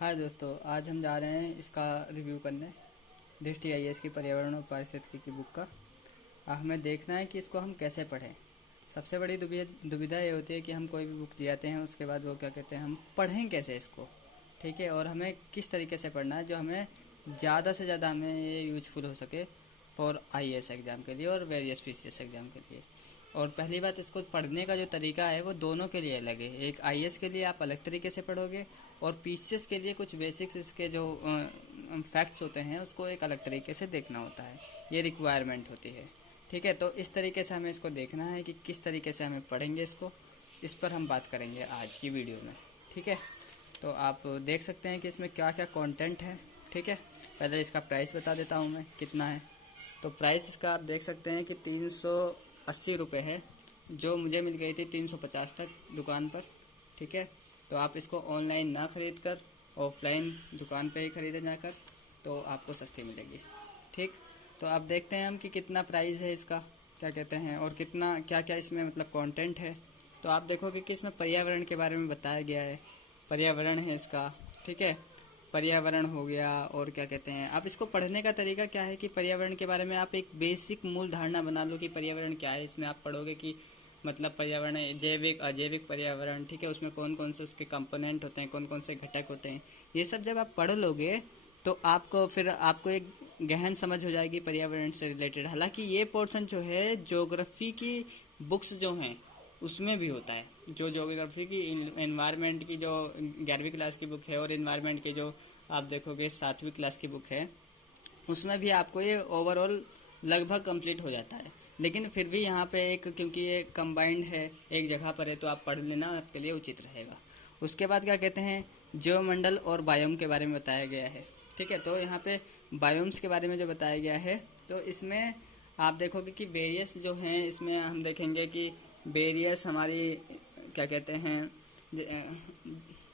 हाय दोस्तों, आज हम जा रहे हैं इसका रिव्यू करने। दृष्टि आईएएस की पर्यावरण और पारिस्थितिकी की बुक का। हमें देखना है कि इसको हम कैसे पढ़ें। सबसे बड़ी दुविधा ये होती है कि हम कोई भी बुक जाते हैं, उसके बाद वो क्या कहते हैं, हम पढ़ें कैसे इसको। ठीक है, और हमें किस तरीके से पढ़ना है जो हमें ज़्यादा से ज़्यादा हमें ये यूजफुल हो सके फॉर आईएएस एग्ज़ाम के लिए और वेरियस पीसीएस एग्ज़ाम के लिए। और पहली बात, इसको पढ़ने का जो तरीका है वो दोनों के लिए अलग है। एक आईएएस के लिए आप अलग तरीके से पढ़ोगे, और पीसीएस के लिए कुछ बेसिक्स इसके जो फैक्ट्स होते हैं उसको एक अलग तरीके से देखना होता है। ये रिक्वायरमेंट होती है। ठीक है, तो इस तरीके से हमें इसको देखना है कि किस तरीके से हमें पढ़ेंगे इसको। इस पर हम बात करेंगे आज की वीडियो में। ठीक है, तो आप देख सकते हैं कि इसमें क्या क्या कंटेंट है। ठीक है, पहले इसका प्राइस बता देता हूँ मैं कितना है। तो प्राइस इसका आप देख सकते हैं कि 380 रुपये है, जो मुझे मिल गई थी 350 तक दुकान पर। ठीक है, तो आप इसको ऑनलाइन ना ख़रीद कर ऑफलाइन दुकान पे ही ख़रीदें जाकर, तो आपको सस्ती मिलेगी। ठीक, तो आप देखते हैं हम कि कितना प्राइस है इसका, क्या कहते हैं, और कितना क्या क्या इसमें मतलब कंटेंट है। तो आप देखोगे कि इसमें पर्यावरण के बारे में बताया गया है। पर्यावरण है इसका। ठीक है, पर्यावरण हो गया, और क्या कहते हैं, आप इसको पढ़ने का तरीका क्या है कि पर्यावरण के बारे में आप एक बेसिक मूल धारणा बना लो कि पर्यावरण क्या है। इसमें आप पढ़ोगे कि मतलब पर्यावरण है जैविक अजैविक पर्यावरण। ठीक है, उसमें कौन कौन से उसके कंपोनेंट होते हैं, कौन कौन से घटक होते हैं। ये सब जब आप पढ़ लोगे तो आपको एक गहन समझ हो जाएगी पर्यावरण से रिलेटेड। हालांकि ये पोर्शन जो है ज्योग्राफी की बुक्स जो हैं उसमें भी होता है। जो ज्योग्राफी की एनवायरनमेंट की जो 11वीं क्लास की बुक है, और एनवायरनमेंट की जो आप देखोगे 7वीं क्लास की बुक है, उसमें भी आपको ये ओवरऑल लगभग कंप्लीट हो जाता है। लेकिन फिर भी यहाँ पे एक, क्योंकि ये कंबाइंड है एक जगह पर है, तो आप पढ़ लेना आपके लिए उचित रहेगा। उसके बाद क्या कहते हैं, जीवमंडल और बायोम के बारे में बताया गया है। ठीक है, तो यहाँ पे बायोम्स के बारे में जो बताया गया है, तो इसमें आप देखोगे कि वेरियस जो हैं, इसमें हम देखेंगे कि वेरियस हमारी क्या कहते हैं,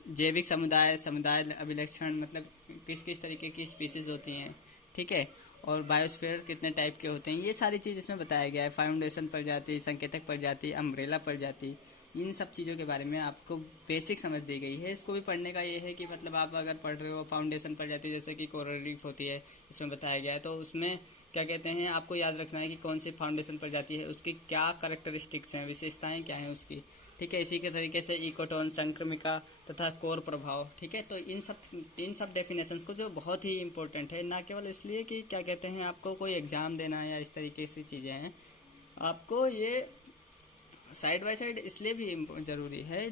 जैविक समुदाय समुदाय अभिलक्षण, मतलब किस किस तरीके की स्पीसीज़ होती हैं। ठीक है, और बायोस्फीयर कितने टाइप के होते हैं, ये सारी चीज़ इसमें बताया गया है। फाउंडेशन प्रजाति, संकेतक प्रजाति, अम्ब्रेला प्रजाति, इन सब चीज़ों के बारे में आपको बेसिक समझ दी गई है। इसको भी पढ़ने का ये है कि मतलब आप अगर पढ़ रहे हो फाउंडेशन प्रजाति, जैसे कि कोरल रीफ होती है, इसमें बताया गया है, तो उसमें क्या कहते हैं, आपको याद रखना है कि कौन सी फाउंडेशन प्रजाति है, उसकी क्या करेक्टरिस्टिक्स हैं, विशेषताएं क्या हैं उसकी। ठीक है, इसी के तरीके से इकोटोन, संक्रमिका तथा कोर प्रभाव। ठीक है, तो इन सब डेफिनेशंस को, जो बहुत ही इंपॉर्टेंट है, ना केवल इसलिए कि क्या कहते हैं आपको कोई एग्ज़ाम देना है या इस तरीके से चीज़ें हैं, आपको ये साइड बाय साइड इसलिए भी ज़रूरी है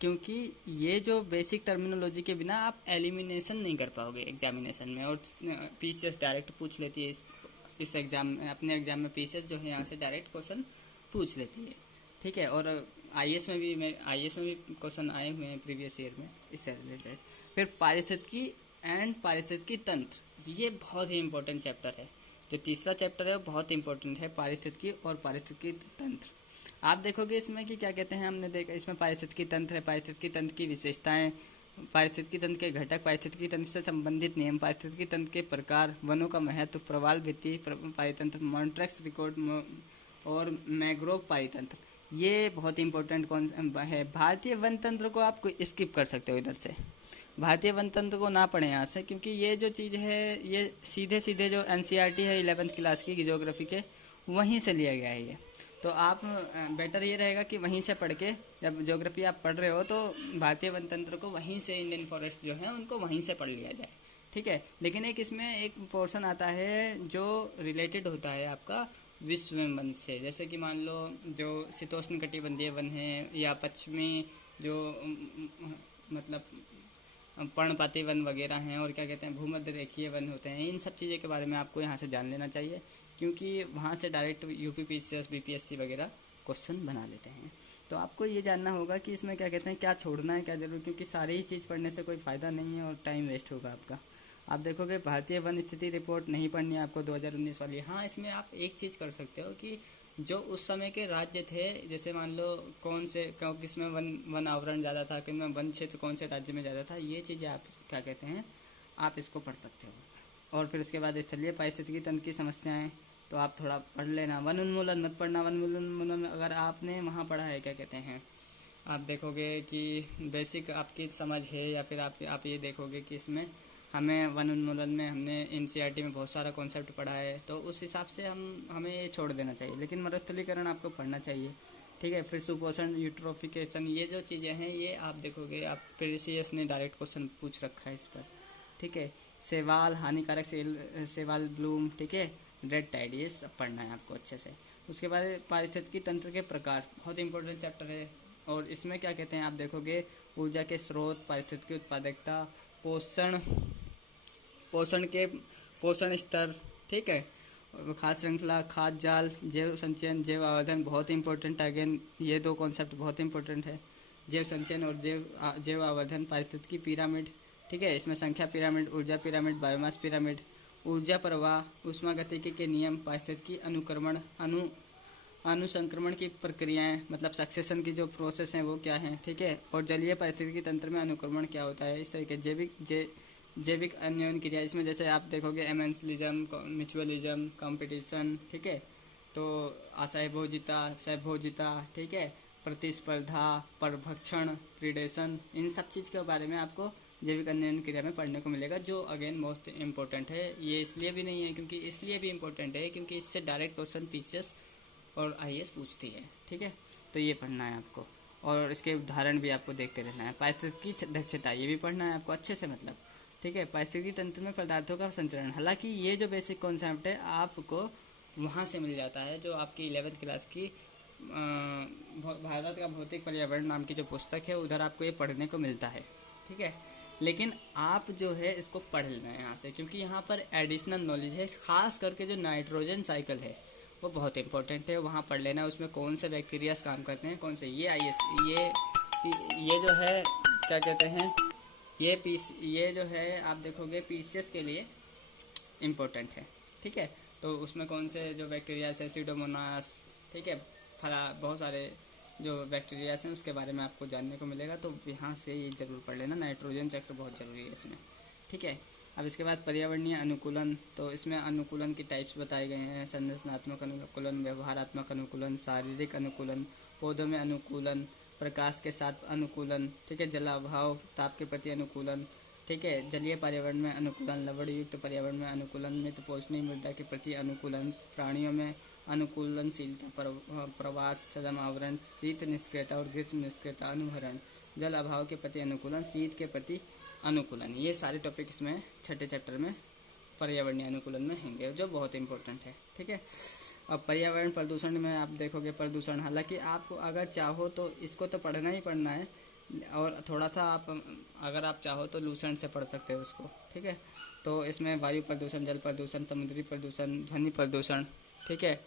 क्योंकि ये जो बेसिक टर्मिनोलॉजी के बिना आप एलिमिनेशन नहीं कर पाओगे एग्जामिनेशन में। और पीसीएस डायरेक्ट पूछ लेती है इस एग्ज़ाम में, अपने एग्ज़ाम में पीसीएस जो है यहाँ से डायरेक्ट क्वेश्चन पूछ लेती है। ठीक है, और आईएएस में भी क्वेश्चन आए हुए हैं प्रीवियस ईयर में इससे रिलेटेड। फिर पारिस्थितिकी एंड पारिस्थितिकी तंत्र, ये बहुत ही इंपॉर्टेंट चैप्टर है। जो तीसरा चैप्टर है वो बहुत इंपॉर्टेंट है, पारिस्थितिकी और पारिस्थितिकी तंत्र। आप देखोगे इसमें कि क्या कहते हैं, हमने देखा इसमें पारिस्थितिकी तंत्र है, पारिस्थितिकी तंत्र की विशेषताएं, पारिस्थितिकी तंत्र के घटक, पारिस्थितिकी तंत्र से संबंधित नियम, पारिस्थितिकी तंत्र के प्रकार, वनों का महत्व, प्रवाल भित्ति पारितंत्र, मॉन्ट्रेक्स रिकॉर्ड और मैग्रोव पारितंत्र। ये बहुत इंपॉर्टेंट कौन है। भारतीय वन तंत्र को आप स्किप कर सकते हो इधर से, भारतीय वन तंत्र को ना पढ़ें यहाँ से, क्योंकि ये जो चीज़ है ये सीधे सीधे जो एनसीईआरटी है 11th क्लास की ज्योग्राफी के, वहीं से लिया गया है ये। तो आप बेटर ये रहेगा कि वहीं से पढ़ के, जब ज्योग्राफी आप पढ़ रहे हो तो भारतीय वन तंत्र को वहीं से, इंडियन फॉरेस्ट जो है उनको वहीं से पढ़ लिया जाए। ठीक है, लेकिन एक इसमें एक पोर्शन आता है जो रिलेटेड होता है आपका विश्व वन से। जैसे कि मान लो जो शीतोष्ण कटिबंधीय वन है, या पश्चिमी जो मतलब पर्णपाती वन वगैरह हैं, और क्या कहते हैं भूमध्य रेखीय वन होते हैं, इन सब चीज़ों के बारे में आपको यहाँ से जान लेना चाहिए, क्योंकि वहाँ से डायरेक्ट यूपी पीसीएस बीपीएससी वगैरह क्वेश्चन बना लेते हैं। तो आपको ये जानना होगा कि इसमें क्या कहते हैं, क्या छोड़ना है क्या जरूर, क्योंकि सारी ही चीज़ पढ़ने से कोई फ़ायदा नहीं है और टाइम वेस्ट होगा आपका। आप देखोगे भारतीय वन स्थिति रिपोर्ट नहीं पढ़नी है आपको 2019 वाली। हाँ, इसमें आप एक चीज़ कर सकते हो कि जो उस समय के राज्य थे, जैसे मान लो कौन से किसमें वन आवरण ज़्यादा था, किसमें वन क्षेत्र कौन से राज्य में ज़्यादा था, ये चीज़ें आप क्या कहते हैं आप इसको पढ़ सकते हो। और फिर उसके बाद स्थलीय पारिस्थितिकी तंत्र की समस्याएं, तो आप थोड़ा पढ़ लेना। वन उन्मूलन मत पढ़ना, वन उन्मूलन अगर आपने वहाँ पढ़ा है क्या कहते हैं आप देखोगे कि बेसिक आपकी समझ है, या फिर आप ये देखोगे कि इसमें हमें वन उन्मूलन में हमने एनसीईआरटी में बहुत सारा कॉन्सेप्ट पढ़ा है, तो उस हिसाब से हमें ये छोड़ देना चाहिए, लेकिन मरुस्थलीकरण आपको पढ़ना चाहिए। ठीक है, फिर सुपोषण, यूट्रोफिकेशन, ये जो चीज़ें हैं ये आप देखोगे, आप प्रीसीएस ने डायरेक्ट क्वेश्चन पूछ रखा है इस पर। ठीक है, सेवाल, हानिकारक सेवाल ब्लूम, ठीक है, रेड टाइड, ये सब पढ़ना है आपको अच्छे से। उसके बाद पारिस्थितिकी तंत्र के प्रकार, बहुत इंपॉर्टेंट चैप्टर है। और इसमें क्या कहते हैं आप देखोगे, ऊर्जा के स्रोत, पारिस्थितिकी उत्पादकता, पोषण पोषण स्तर, ठीक है, खाद्य श्रृंखला, खाद्य जाल, जैव संचयन, जैव आवर्धन, बहुत इंपॉर्टेंट। अगेन ये दो कॉन्सेप्ट बहुत इंपॉर्टेंट है, जैव संचयन और जैव आवर्धन। पारिस्थितिकी पिरामिड, ठीक है, इसमें संख्या पिरामिड, ऊर्जा पिरामिड, बायोमास पिरामिड, ऊर्जा प्रवाह, ऊष्मागतिकी के नियम, पारिस्थितिकी अनुक्रमण, अनुसंक्रमण की प्रक्रियाएं, मतलब सक्सेशन की जो प्रोसेस हैं वो क्या हैं, ठीक है, और जलीय पारिस्थितिकी तंत्र में अनुक्रमण क्या होता है, इस तरीके जैविक अन्योन क्रिया, इसमें जैसे आप देखोगे एमेंसलिज्म, म्यूचुअलिज्म, कंपटीशन, ठीक है, तो सहभोजिता, ठीक है, प्रतिस्पर्धा, परभक्षण, प्रीडेशन, इन सब चीज़ के बारे में आपको जैविक अन्योन क्रिया में पढ़ने को मिलेगा, जो अगेन मोस्ट इम्पोर्टेंट है। ये इसलिए भी नहीं है क्योंकि इसलिए भी इम्पोर्टेंट है क्योंकि इससे डायरेक्ट क्वेश्चन पीसीएस और आईएएस पूछती है। ठीक है, तो ये पढ़ना है आपको, और इसके उदाहरण भी आपको देखते रहना है। पारिस्थितिकी दक्षता, ये भी पढ़ना है आपको अच्छे से, मतलब ठीक है। पारिस्थितिकी तंत्र में पदार्थों का संचरण, हालांकि ये जो बेसिक कॉन्सेप्ट है आपको वहाँ से मिल जाता है, जो आपकी 11th क्लास की भारत का भौतिक पर्यावरण नाम की जो पुस्तक है, उधर आपको ये पढ़ने को मिलता है। ठीक है, लेकिन आप जो है इसको पढ़ लेना है यहाँ से, क्योंकि यहाँ पर एडिशनल नॉलेज है, खास करके जो नाइट्रोजन साइकिल है वो बहुत इंपॉर्टेंट है, वहाँ पढ़ लेना। उसमें कौन से बैक्टीरियाज काम करते हैं, कौन से, ये ये जो है क्या कहते हैं, ये जो है आप देखोगे पीसीएस के लिए इम्पोर्टेंट है। ठीक है, तो उसमें कौन से जो बैक्टीरियाज है, सीडोमोनास, ठीक है, बहुत सारे जो बैक्टीरियाज हैं उसके बारे में आपको जानने को मिलेगा, तो यहाँ से ये जरूर पढ़ लेना। नाइट्रोजन चक्र बहुत ज़रूरी है इसमें। ठीक है, अब इसके बाद पर्यावरणीय अनुकूलन, तो इसमें अनुकूलन की टाइप्स बताए गए हैं। संरचनात्मक अनुकूलन, व्यवहारात्मक अनुकूलन, शारीरिक अनुकूलन, पौधों में अनुकूलन, प्रकाश के साथ अनुकूलन, ठीक है, जलाभाव, ताप के प्रति अनुकूलन, ठीक है, जलीय पर्यावरण में अनुकूलन, लवण युक्त पर्यावरण में अनुकूलन, मृत पोषणीय मृदा के प्रति अनुकूलन, प्राणियों में अनुकूलनशीलता, प्रवाह, सदम आवरण, शीत निष्क्रियता और ग्रीष्म निष्क्रियता, अनुहरण, जल अभाव के प्रति अनुकूलन, शीत के प्रति अनुकूलन, ये सारे टॉपिक इसमें छठे चैप्टर में पर्यावरणीय अनुकूलन में होंगे, जो बहुत इंपॉर्टेंट है। ठीक है, अब पर्यावरण प्रदूषण में आप देखोगे प्रदूषण, हालांकि आपको अगर चाहो तो इसको तो पढ़ना ही पढ़ना है, और थोड़ा सा आप अगर आप चाहो तो लूसेंट से पढ़ सकते हो उसको। ठीक है, तो इसमें वायु प्रदूषण, जल प्रदूषण, समुद्री प्रदूषण, ध्वनि प्रदूषण, ठीक है,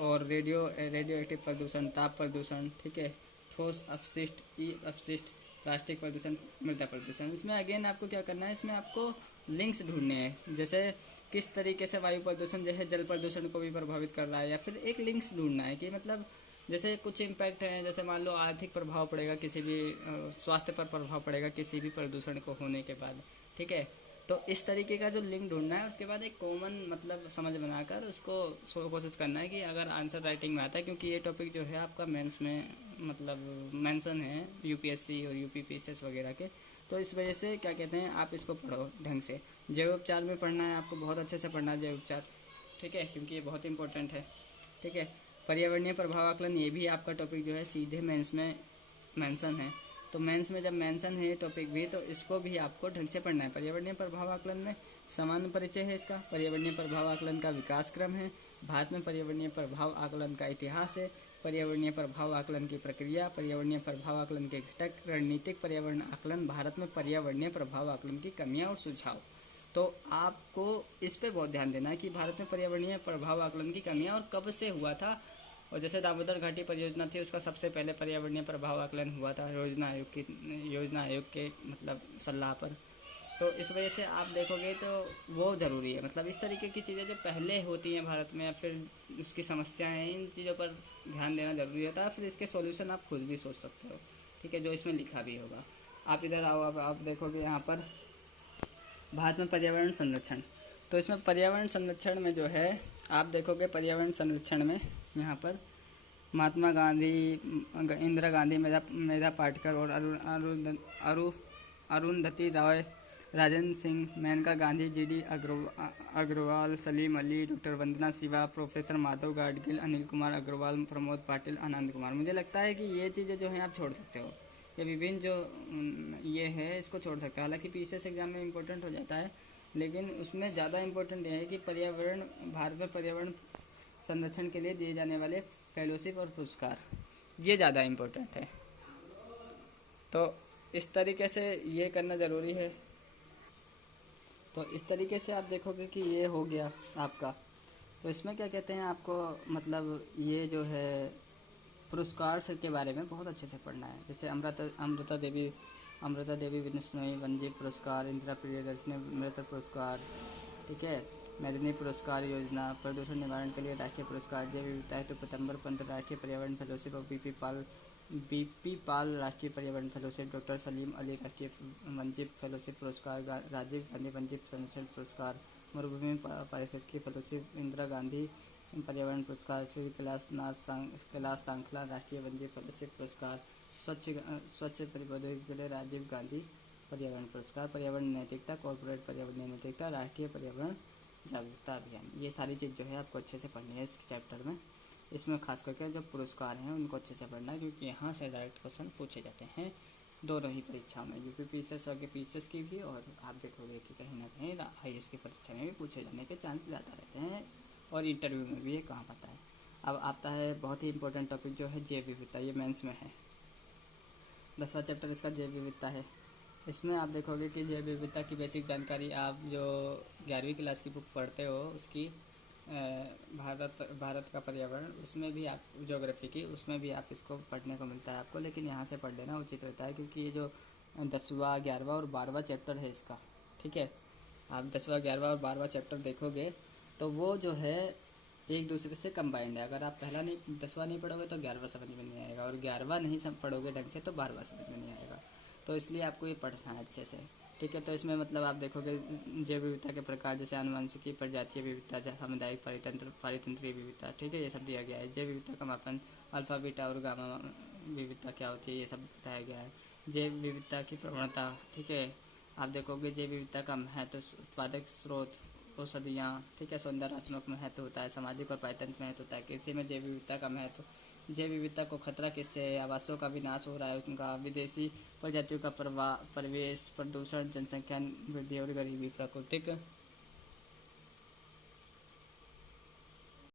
और रेडियो एक्टिव प्रदूषण, ताप प्रदूषण, ठीक है, ठोस अपशिष्ट, ई अपशिष्ट, प्लास्टिक प्रदूषण, मृदा प्रदूषण। इसमें अगेन आपको क्या करना है, इसमें आपको लिंक्स ढूंढने हैं, जैसे किस तरीके से वायु प्रदूषण जो है जल प्रदूषण को भी प्रभावित कर रहा है, या फिर एक लिंक्स ढूंढना है कि मतलब जैसे कुछ इम्पैक्ट है, जैसे मान लो आर्थिक प्रभाव पड़ेगा, किसी भी स्वास्थ्य पर प्रभाव पड़ेगा किसी भी प्रदूषण को होने के बाद। ठीक है, तो इस तरीके का जो लिंक ढूंढना है, उसके बाद एक कॉमन मतलब समझ बनाकर उसको कोशिश करना है कि अगर आंसर राइटिंग में आता है, क्योंकि ये टॉपिक जो है आपका मेंस में मतलब मेंशन है यूपीएससी और यूपीपीसीएस वगैरह के, तो इस वजह से क्या कहते हैं आप इसको पढ़ो ढंग से। जैव उपचार में पढ़ना है आपको, बहुत अच्छे से पढ़ना है जैव उपचार। ठीक है, क्योंकि ये बहुत इंपॉर्टेंट है। ठीक है, पर्यावरणीय प्रभाव आकलन, ये भी आपका टॉपिक जो है सीधे मेंस में मेंशन है, तो मेंस में जब मेंशन है ये टॉपिक भी, तो इसको भी आपको ढंग से पढ़ना है। पर्यावरणीय प्रभाव आकलन में सामान्य परिचय है इसका, पर्यावरणीय प्रभाव आकलन का विकास क्रम है, भारत में पर्यावरणीय प्रभाव आकलन का इतिहास है, पर्यावरणीय प्रभाव आकलन की प्रक्रिया, पर्यावरणीय प्रभाव आकलन के घटक, रणनीतिक पर्यावरण आकलन, भारत में पर्यावरणीय प्रभाव आकलन की कमियां और सुझाव। तो आपको इस पे बहुत ध्यान देना है कि भारत में पर्यावरणीय प्रभाव आकलन की कमियां और कब से हुआ था, और जैसे दामोदर घाटी परियोजना थी उसका सबसे पहले पर्यावरणीय प्रभाव आकलन हुआ था योजना आयोग के मतलब सलाह पर। तो इस वजह से आप देखोगे तो वो ज़रूरी है, मतलब इस तरीके की चीज़ें जो पहले होती हैं भारत में, या फिर उसकी समस्याएं, इन चीज़ों पर ध्यान देना ज़रूरी होता है। फिर इसके सॉल्यूशन आप खुद भी सोच सकते हो। ठीक है, जो इसमें लिखा भी होगा। आप इधर आओ, आप देखोगे यहाँ पर भारत में पर्यावरण संरक्षण, तो इसमें पर्यावरण संरक्षण में जो है आप देखोगे पर्यावरण संरक्षण में यहाँ पर महात्मा गांधी, इंदिरा गांधी, मेधा पाटकर और अरुंधति रॉय, राजेंद्र सिंह, मेनका गांधी, जीडी अग्रवाल, सलीम अली, डॉक्टर वंदना शिवा, प्रोफेसर माधव गाडगिल, अनिल कुमार अग्रवाल, प्रमोद पाटिल, आनंद कुमार। मुझे लगता है कि ये चीज़ें जो हैं आप छोड़ सकते हो, ये विभिन्न जो ये है इसको छोड़ सकते हो। हालांकि पीसीएस एग्जाम में इम्पोर्टेंट हो जाता है, लेकिन उसमें ज़्यादा इम्पोर्टेंट यह है कि पर्यावरण, भारत में पर्यावरण संरक्षण के लिए दिए जाने वाले फेलोशिप और पुरस्कार, ये ज़्यादा इम्पोर्टेंट है। तो इस तरीके से ये करना ज़रूरी है। तो इस तरीके से आप देखोगे कि ये हो गया आपका। तो इसमें क्या कहते हैं आपको, मतलब ये जो है पुरस्कार से के बारे में बहुत अच्छे से पढ़ना है। जैसे अमृता देवी विष्णोई वनजीव पुरस्कार, इंदिरा प्रियदर्शनी मृत पुरस्कार, ठीक है, मेदिनी पुरस्कार योजना, प्रदूषण निवारण के लिए राष्ट्रीय पुरस्कार, जैव विविधता हेतु पीताम्बर पंत राष्ट्रीय पर्यावरण फेलोशिप और बीपी पाल राष्ट्रीय पर्यावरण फेलोशिप, डॉक्टर सलीम अली राष्ट्रीय वनजीव फेलोशिप पुरस्कार, राजीव गांधी वनजीव संरक्षण पुरस्कार, मरुभूमि पारिस्थितिकी फेलोशिप, इंदिरा गांधी पर्यावरण पुरस्कार, श्री कैलाश सांखला राष्ट्रीय वनजीव फेलोशिप पुरस्कार, स्वच्छ प्रौद्योगिकी के लिए राजीव गांधी पर्यावरण पुरस्कार, पर्यावरण नैतिकता, कॉर्पोरेट पर्यावरण नैतिकता, राष्ट्रीय पर्यावरण जागरूकता अभियान। ये सारी चीज़ जो है आपको अच्छे से पढ़नी है इस चैप्टर में। इसमें खास करके जो पुरस्कार हैं उनको अच्छे से पढ़ना है, क्योंकि यहाँ से डायरेक्ट क्वेश्चन पूछे जाते हैं दोनों ही परीक्षाओं में, यूपी पीसीएस और पीसीएस की भी, और आप देखोगे कि कहीं ना कहीं आईएएस की परीक्षा में भी पूछे जाने के चांस ज़्यादा रहते हैं, और इंटरव्यू में भी ये कहाँ पता है। अब आता है बहुत ही इंपॉर्टेंट टॉपिक जो है जैव विविधता, ये मेंस में है। 10वां चैप्टर इसका जैव विविधता है। इसमें आप देखोगे कि जैव विविधता की बेसिक जानकारी आप जो 11वीं क्लास की बुक पढ़ते हो उसकी भारत का पर्यावरण, उसमें भी आप ज्योग्राफी की, उसमें भी आप इसको पढ़ने को मिलता है आपको, लेकिन यहाँ से पढ़ लेना उचित रहता है, क्योंकि ये जो 10वां 11वां और 12वां चैप्टर है इसका, ठीक है, आप 10वां 11वां और 12वां चैप्टर देखोगे तो वो जो है एक दूसरे से कंबाइंड है। अगर आप पहला नहीं 10वां नहीं पढ़ोगे तो 11वां समझ में नहीं आएगा, और 11वां नहीं पढ़ोगे ढंग से तो 12वां समझ में नहीं आएगा। तो इसलिए आपको ये पढ़ना है अच्छे से, ठीक है। तो इसमें मतलब आप देखोगे जैव विविधता के प्रकार, जैसे आनुवंशिकी, प्रजातीय विविधता, सामुदायिक पारितंत्रीय विविधता, ठीक है, ये सब दिया गया है। जैव विविधता का मापन, अल्फा बीटा और गामा विविधता क्या होती है, ये सब बताया गया है। जैव विविधता की प्रवणता, ठीक है, आप देखोगे जैव विविधता का महत्व, उत्पादक स्रोत, औषधियाँ, ठीक है, सौंदर्यात्मक महत्व होता है, सामाजिक और पारितंत्र महत्व होता है, कृषि में जैव विविधता का महत्व, जैव विविधता को खतरा किससे है, आवासों का विनाश हो रहा है उनका, विदेशी प्रजातियों का प्रवेश, प्रदूषण, जनसंख्या वृद्धि और गरीबी, प्राकृतिक